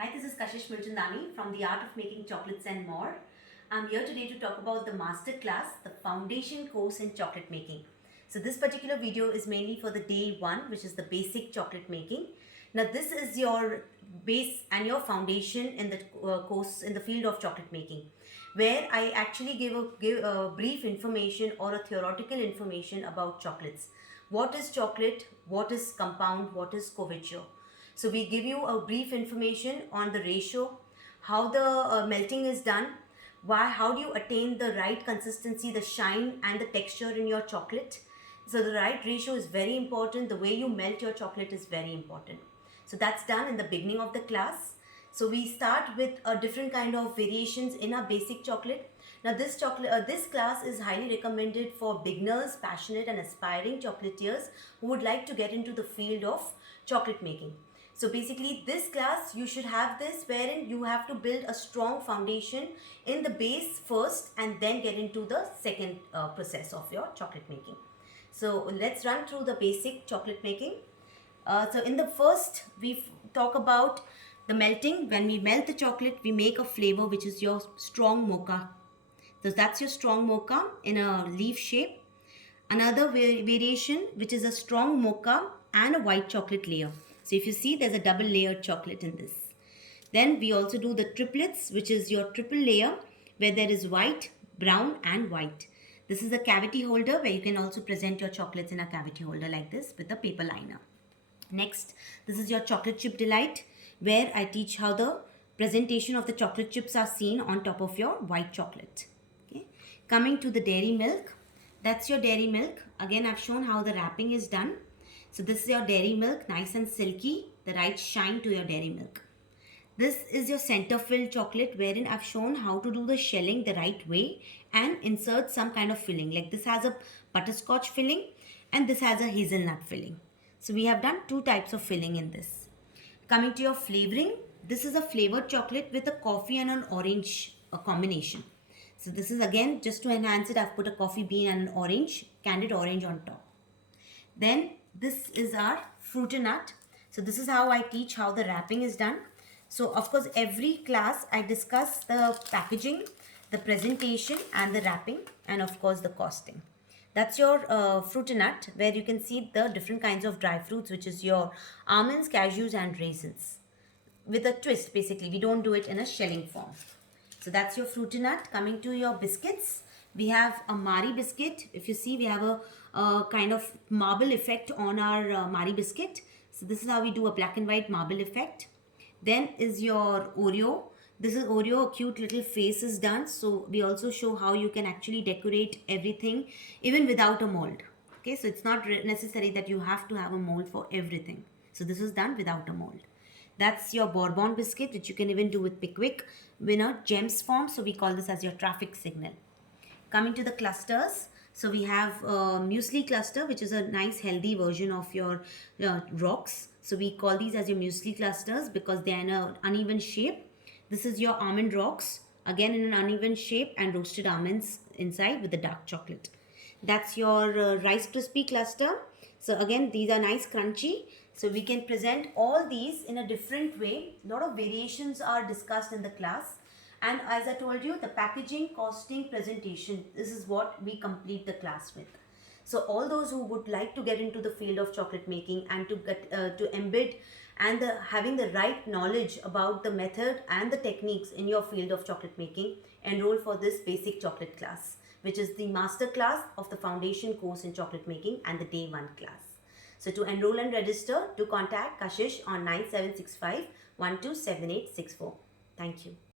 Hi, this is Kashish Mulchandani from The Art of Making Chocolates and More. I'm here today to talk about the master class, the foundation course in chocolate making. So this particular video is mainly for the day one, which is the basic chocolate making. Now this is your base and your foundation in the course in the field of chocolate making, where I actually give a brief information or a theoretical information about chocolates. What is chocolate? What is compound? What is couverture? So we give you a brief information on the ratio, how the melting is done, how do you attain the right consistency, the shine and the texture in your chocolate. So the right ratio is very important. The way you melt your chocolate is very important. So that's done in the beginning of the class. So we start with a different kind of variations in our basic chocolate. Now this class is highly recommended for beginners, passionate and aspiring chocolatiers who would like to get into the field of chocolate making. So basically this class you should have this wherein you have to build a strong foundation in the base first and then get into the second process of your chocolate making. So let's run through the basic chocolate making. So in the first we talk about the melting. When we melt the chocolate we make a flavor which is your strong mocha. So that's your strong mocha in a leaf shape. Another variation which is a strong mocha and a white chocolate layer. So if you see there's a double layered chocolate in this. Then we also do the triplets, which is your triple layer where there is white, brown and white. This is a cavity holder where you can also present your chocolates in a cavity holder like this with a paper liner. Next, this is your chocolate chip delight where I teach how the presentation of the chocolate chips are seen on top of your white chocolate. Okay. Coming to the dairy milk, that's your dairy milk. Again, I've shown how the wrapping is done. So this is your dairy milk, nice and silky, the right shine to your dairy milk. This is your center filled chocolate wherein I've shown how to do the shelling the right way and insert some kind of filling. Like this has a butterscotch filling and this has a hazelnut filling. So we have done two types of filling in this. Coming to your flavoring, this is a flavored chocolate with a coffee and an orange combination. So this is again just to enhance it, I've put a coffee bean and an orange, candied orange on top. Then this is our fruit-and-nut. So this is how I teach how the wrapping is done. So of course every class I discuss the packaging, the presentation and the wrapping and of course the costing. That's your fruit-and-nut where you can see the different kinds of dry fruits, which is your almonds, cashews and raisins. With a twist basically, we don't do it in a shelling form. So that's your fruit-and-nut. Coming to your biscuits, we have a Marie biscuit. If you see, we have a kind of marble effect on our Marie biscuit. So this is how we do a black and white marble effect. Then is your Oreo. This is Oreo, a cute little face is done. So we also show how you can actually decorate everything even without a mold. Okay, so it's not necessary that you have to have a mold for everything. So this is done without a mold. That's your Bourbon biscuit, which you can even do with Pickwick Winner gems form. So we call this as your traffic signal. Coming to the clusters, so we have muesli cluster, which is a nice healthy version of your rocks. So we call these as your muesli clusters because they are in an uneven shape. This is your almond rocks, again in an uneven shape and roasted almonds inside with the dark chocolate. That's your Rice Krispie cluster. So again, these are nice crunchy. So we can present all these in a different way. A lot of variations are discussed in the class. And as I told you, the packaging, costing, presentation, this is what we complete the class with. So all those who would like to get into the field of chocolate making and to get to embed and having the right knowledge about the method and the techniques in your field of chocolate making, enroll for this basic chocolate class, which is the master class of the foundation course in chocolate making and the day one class. So to enroll and register, to contact Kashish on 9765 127864. Thank you.